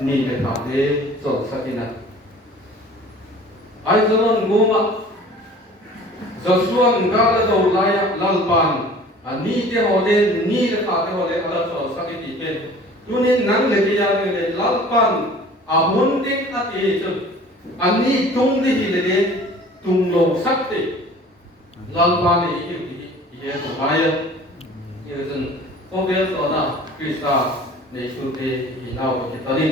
ni le ka de so sakina ai zonon goma Joshua ngala do laya lalpan ani te hole ni le ka te hole ala so sakiti ken tunin nang le ya le lalpan amun tek ati chu ani tung de hi le tung lo sakte lalpan ni ye to baya ye zan ko be so na krista ne chu te hi nau ke tani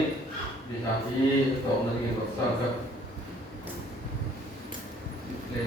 bi ta hi to na ngi ko sa ka le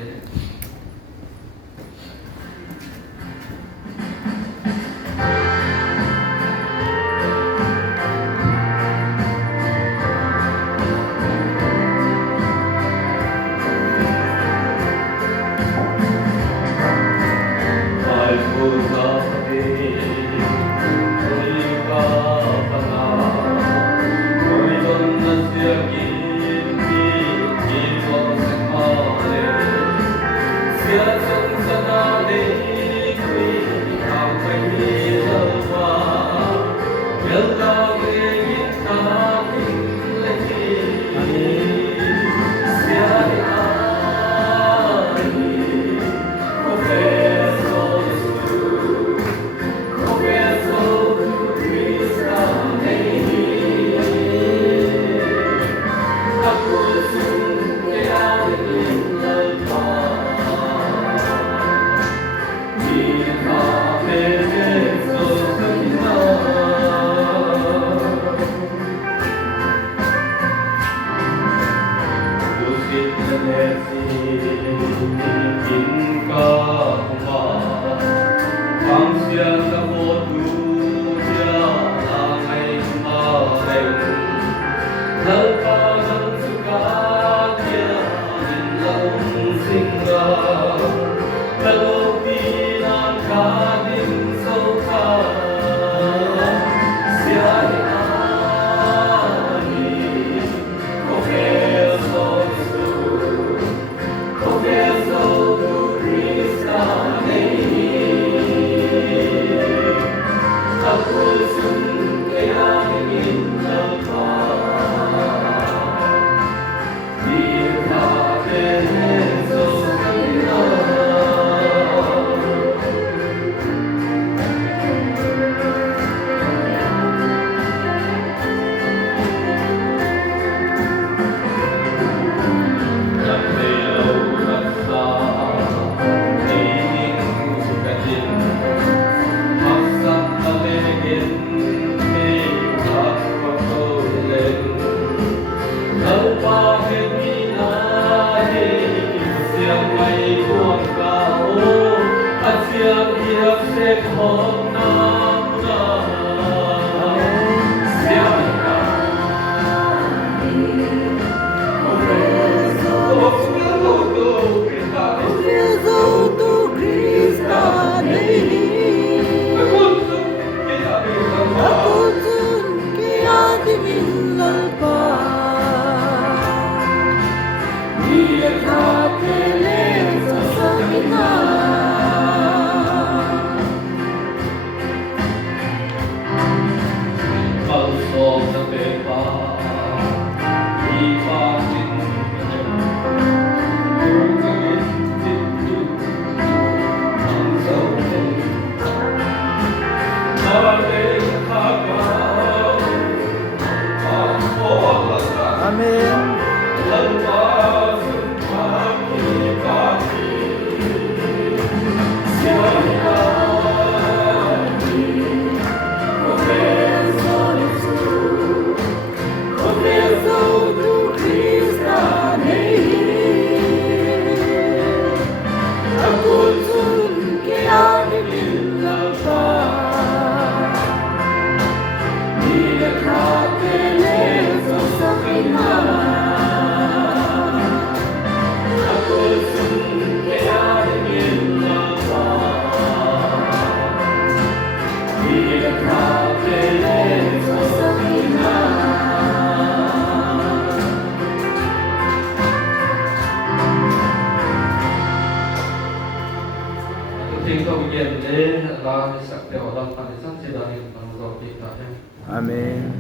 Amen.